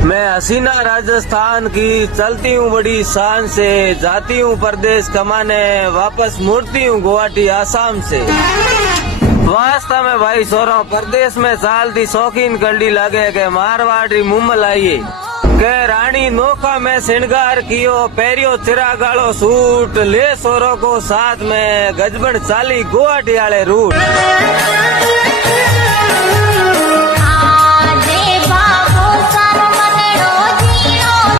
मैं हसीना राजस्थान की चलती हूँ बड़ी शान से, जाती हूँ परदेश कमाने, वापस मुड़ती हूँ गुवाहाटी आसाम से। वास्ता में भाई सोरो परदेश में चालती शौकीन कल्डी लगे के मारवाड़ी मुम्मल आइए के रानी नोखा में श्रृंगार कियो, पेरियो चिरागालो सूट, ले सोरो को साथ में गजबन चाली गुवाहाटी आले रूट।